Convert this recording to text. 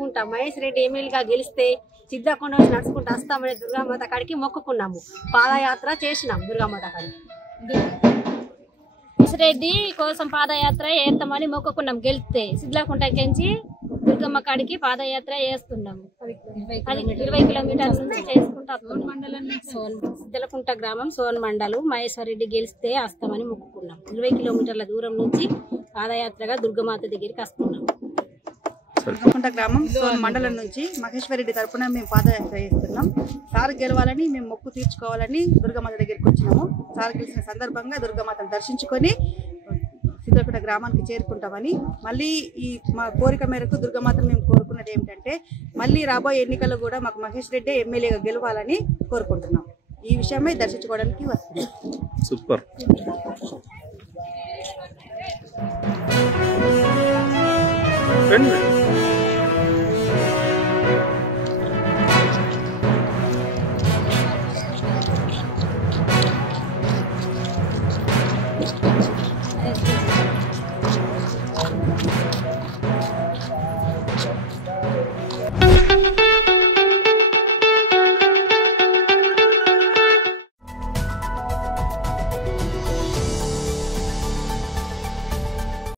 సిద్ధకుంట మహేష్ రెడ్డి ఎమ్మెల్యేగా గెలిస్తే సిద్ధకుంట నుంచి నడుచుకుంటూ వస్తామని దుర్గామాత కాడికి మొక్కుకున్నాము. పాదయాత్ర చేసినాం దుర్గామాత కాడికి. మహేష్ రెడ్డి కోసం పాదయాత్ర చేస్తామని మొక్కుకున్నాం. గెలిస్తే సిద్ధకుంటకించి దుర్గమ్మ కాడికి పాదయాత్ర చేస్తున్నాము. అది 20 కిలోమీటర్ల నుంచి చేసుకుంటూ సిద్ధకుంట గ్రామం సోన్ మండలం. మహేశ్వర్ రెడ్డి గెలిస్తే వస్తామని మొక్కుకున్నాం. 20 కిలోమీటర్ల దూరం నుంచి పాదయాత్రగా దుర్గమాత దగ్గరికి వస్తున్నాం. సిద్ధకుంట గ్రామం సోన్ మండలం నుంచి మహేశ్వర్ రెడ్డి తరఫున మేము పాదయాత్ర చేస్తున్నాం. సార్ గెలవాలని మేము మొక్కు తీర్చుకోవాలని దుర్గమాత దగ్గరికి వచ్చినాము. సార్ గెలిచిన సందర్భంగా దుర్గమాతను దర్శించుకొని సిద్ధకుంట గ్రామానికి చేరుకుంటామని, మళ్ళీ ఈ మా కోరిక మేరకు దుర్గమాతను మేము కోరుకున్నది ఏమిటంటే మళ్ళీ రాబోయే ఎన్నికల్లో కూడా మాకు మహేష్ రెడ్డి ఎమ్మెల్యేగా గెలవాలని కోరుకుంటున్నాం. ఈ విషయమై దర్శించుకోవడానికి వస్తున్నాం. సూపర్.